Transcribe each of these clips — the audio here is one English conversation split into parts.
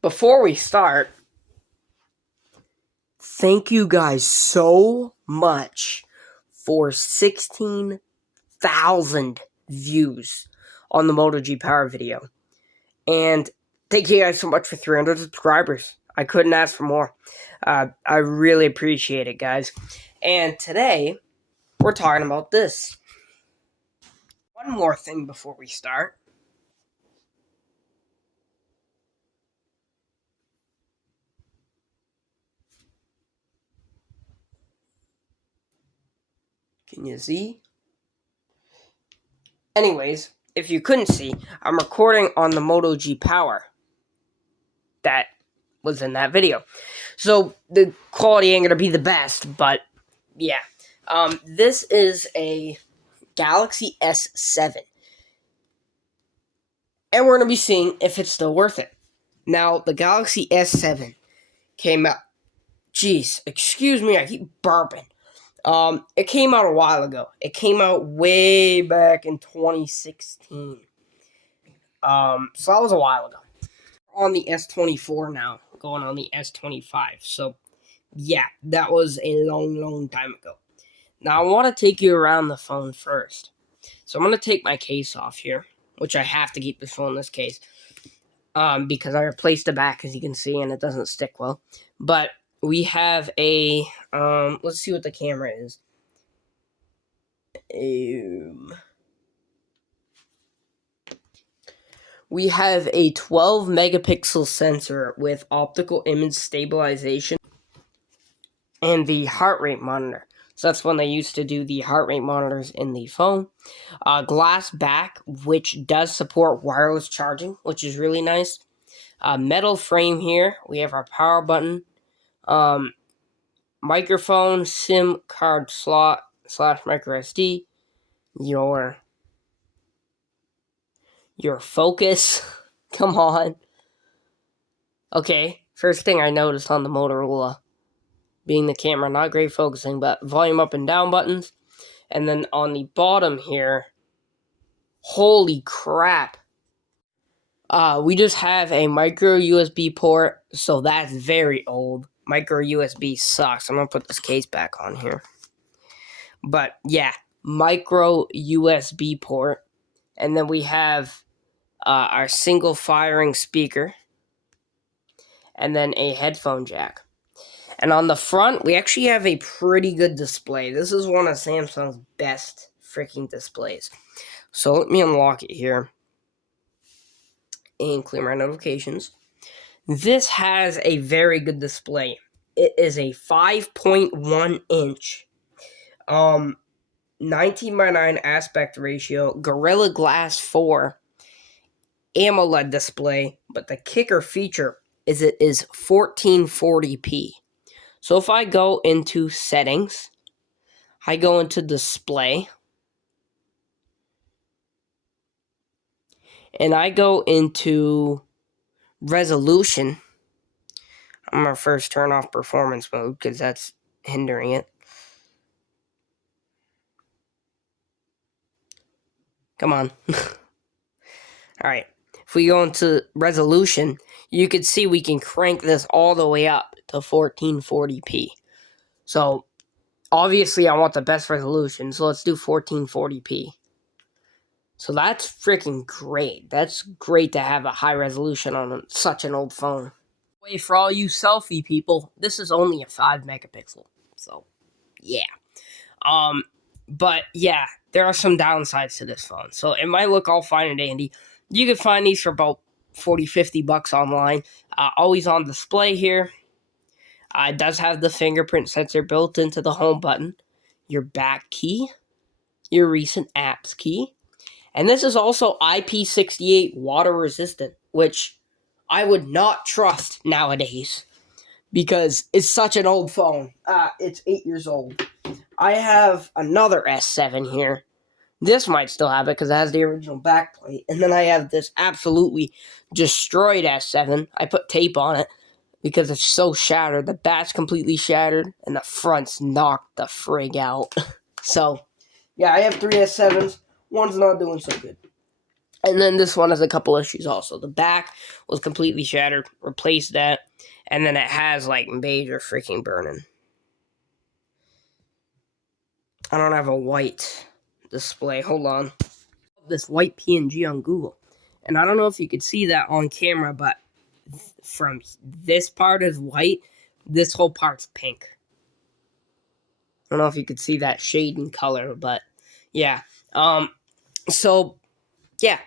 Before we start, thank you guys so much for 16,000 views on the Moto G Power video. And thank you guys so much for 300 subscribers. I couldn't ask for more. I really appreciate it, guys. And today, we're talking about this. One more thing before we start. Can you see? Anyways, if you couldn't see, I'm recording on the Moto G Power that was in that video. So the quality ain't gonna be the best, but yeah. This is a Galaxy S7. And we're gonna be seeing if it's still worth it. Now, the Galaxy S7 came out. Jeez, excuse me, I keep burping. It came out a while ago. It came out way back in 2016. So that was a while ago. On the S24 now, going on the S25. So, yeah, that was a long time ago. Now, I want to take you around the phone first. So, I'm going to take my case off here, which I have to keep this phone in this case, because I replaced the back, as you can see, and it doesn't stick well. But we have a, let's see what the camera is. We have a 12 megapixel sensor with optical image stabilization and the heart rate monitor. So that's when they used to do the heart rate monitors in the phone. Glass back, which does support wireless charging, which is really nice. Metal frame here. We have our power button. Microphone, SIM card slot / micro SD. Your focus. Come on. Okay, first thing I noticed on the Motorola, being the camera, not great focusing, but volume up and down buttons. And then on the bottom here, holy crap. We just have a micro USB port, so that's very old. Micro USB sucks. I'm going to put this case back on here. But yeah, micro USB port. And then we have our single firing speaker. And then a headphone jack. And on the front, we actually have a pretty good display. This is one of Samsung's best freaking displays. So let me unlock it here and clear my notifications. This has a very good display. It is a 5.1 inch 19:9 aspect ratio Gorilla Glass 4 AMOLED display, but the kicker feature is it is 1440p. So if I go into settings, I go into display, and I go into resolution. I'm going to first turn off performance mode because that's hindering it. Come on. Alright, if we go into resolution, you can see we can crank this all the way up to 1440p. So, obviously I want the best resolution, so let's do 1440p. So that's freaking great. That's great to have a high resolution on such an old phone. Wait, for all you selfie people, this is only a 5 megapixel. So, yeah. But yeah, there are some downsides to this phone. So it might look all fine and dandy. You can find these for about $40-50 online. Always on display here. It does have the fingerprint sensor built into the home button. Your back key. Your recent apps key. And this is also IP68 water resistant, which I would not trust nowadays because it's such an old phone. It's 8 years old. I have another S7 here. This might still have it because it has the original backplate. And then I have this absolutely destroyed S7. I put tape on it because it's so shattered. The back's completely shattered and the front's knocked the frig out. So, yeah, I have 3 S7s. One's not doing so good. And then this one has a couple issues also. The back was completely shattered, replaced that, and then it has like major freaking burning. I don't have a white display. Hold on. This white PNG on Google. And I don't know if you could see that on camera, but from this part is white, this whole part's pink. I don't know if you could see that shade in color, but yeah. So yeah,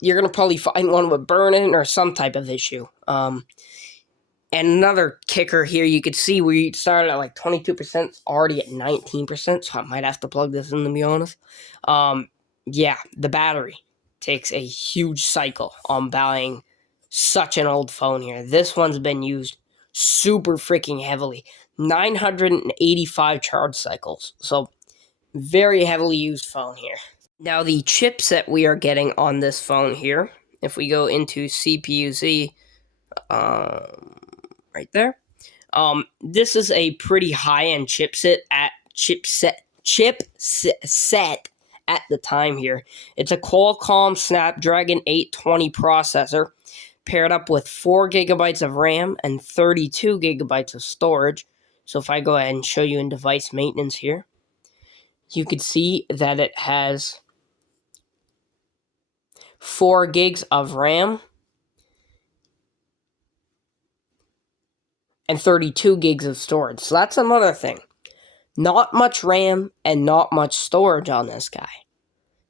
you're gonna probably find one with burning or some type of issue. And another kicker here, you could see we started at like 22%, already at 19%, so I might have to plug this in to be honest. Yeah, the battery takes a huge cycle on buying such an old phone here. This one's been used super freaking heavily. 985 charge cycles. So, very heavily used phone here. Now, the chipset we are getting on this phone here, if we go into CPU-Z, right there. This is a pretty high-end chipset at the time here. It's a Qualcomm Snapdragon 820 processor paired up with 4 gigabytes of RAM and 32 gigabytes of storage. So if I go ahead and show you in device maintenance here, you can see that it has 4 gigs of RAM and 32 gigs of storage. So that's another thing. Not much RAM and not much storage on this guy.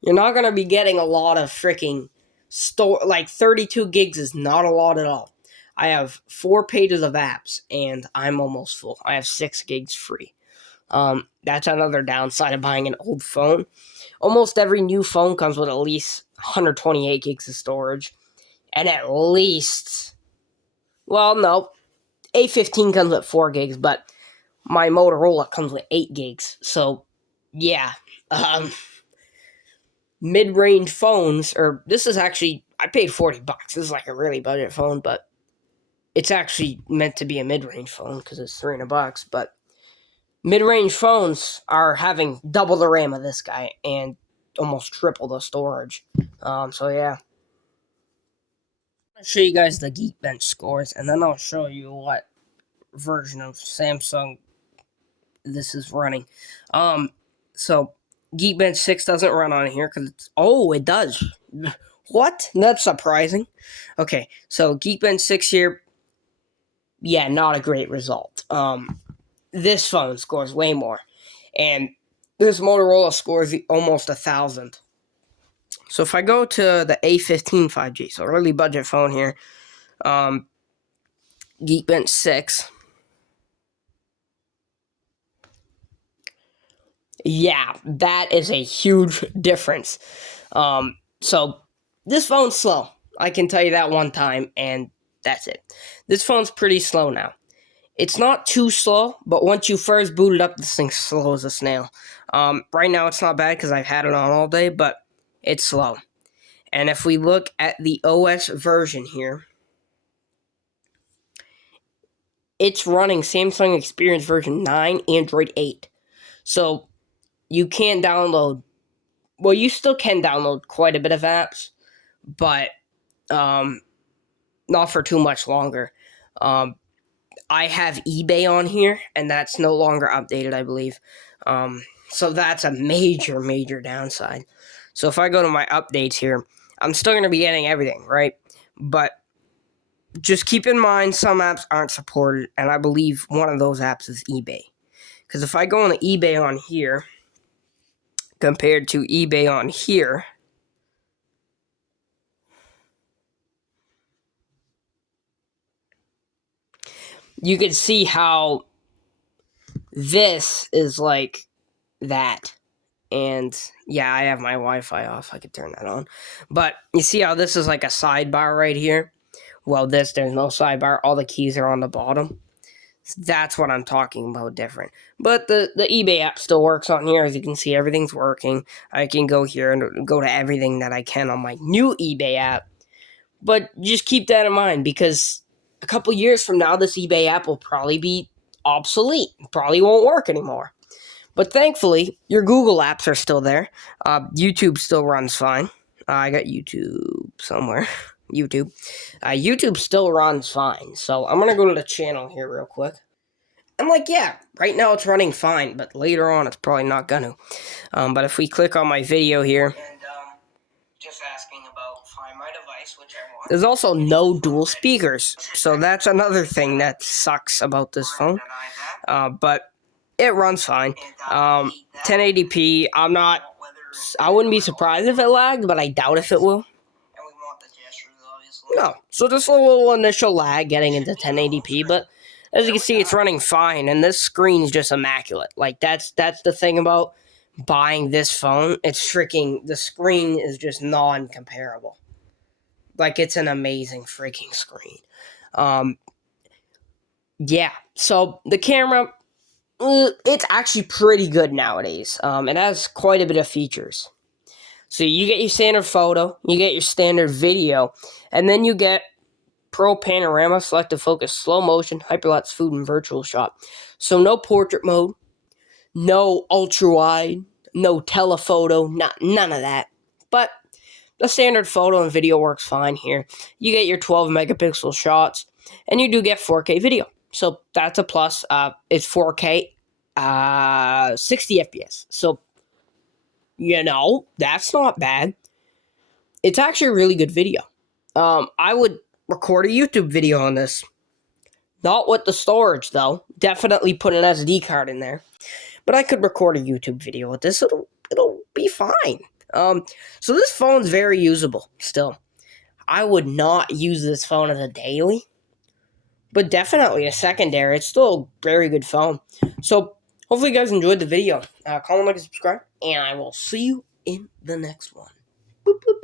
You're not going to be getting a lot of freaking store. Like 32 gigs is not a lot at all. I have 4 pages of apps and I'm almost full. I have 6 gigs free. That's another downside of buying an old phone. Almost every new phone comes with at least 128 gigs of storage. And at least, well, no, A15 comes with 4 gigs, but my Motorola comes with 8 gigs. So, yeah. Mid-range phones, or this is actually, I paid $40. This is like a really budget phone, but it's actually meant to be a mid-range phone because it's $300. But mid-range phones are having double the RAM of this guy and almost triple the storage. So yeah. I'll show you guys the Geekbench scores, and then I'll show you what version of Samsung this is running. So Geekbench 6 doesn't run on here because it's... Oh, it does. What? That's surprising. Okay, so Geekbench 6 here, yeah, not a great result. This phone scores way more. And this Motorola scores almost 1,000. So if I go to the A15 5G, so really budget phone here, Geekbench 6, yeah, that is a huge difference. So this phone's slow. I can tell you that one time, and that's it. This phone's pretty slow now. It's not too slow, but once you first boot it up, this thing's slow as a snail. Right now it's not bad because I've had it on all day, but it's slow. And if we look at the OS version here, it's running Samsung Experience version 9, Android 8. So you can't download, well, you still can download quite a bit of apps, but not for too much longer. I have eBay on here, and that's no longer updated, I believe. So that's a major, major downside. So if I go to my updates here, I'm still going to be getting everything, right? But just keep in mind some apps aren't supported, and I believe one of those apps is eBay. Because if I go on eBay on here, compared to eBay on here, you can see how this is like that. And yeah, I have my Wi-Fi off. I could turn that on. But you see how this is like a sidebar right here? Well, there's no sidebar. All the keys are on the bottom. That's what I'm talking about different. But the eBay app still works on here. As you can see, everything's working. I can go here and go to everything that I can on my new eBay app. But just keep that in mind because a couple years from now, this eBay app will probably be obsolete. Probably won't work anymore. But thankfully, your Google apps are still there. YouTube still runs fine. I got YouTube somewhere. YouTube. YouTube still runs fine. So I'm going to go to the channel here real quick. I'm like, yeah, right now it's running fine, but later on it's probably not going to. But if we click on my video here, and just asking about find my device, which I want. There's also no dual speakers, so that's another thing that sucks about this phone. But it runs fine. 1080p. I wouldn't be surprised if it lagged, but I doubt if it will. No, so just a little initial lag getting into 1080p, but as you can see, it's running fine, and this screen is just immaculate. Like that's the thing about buying this phone. It's freaking, the screen is just non-comparable. Like it's an amazing freaking screen. Yeah. So the camera, it's actually pretty good nowadays. It has quite a bit of features. So you get your standard photo, you get your standard video, and then you get Pro Panorama, Selective Focus, Slow Motion, Hyperlapse, Food, and Virtual Shot. So no portrait mode, no ultra wide, no telephoto, none of that. But the standard photo and video works fine here. You get your 12 megapixel shots, and you do get 4K video. So that's a plus. It's 4K, 60 FPS. So, that's not bad. It's actually a really good video. I would record a YouTube video on this. Not with the storage, though. Definitely put an SD card in there. But I could record a YouTube video with this. It'll be fine. So this phone's very usable still. I would not use this phone as a daily, but definitely a secondary. It's still a very good phone. So hopefully you guys enjoyed the video. Comment, like, and subscribe, and I will see you in the next one. Boop, boop, boop.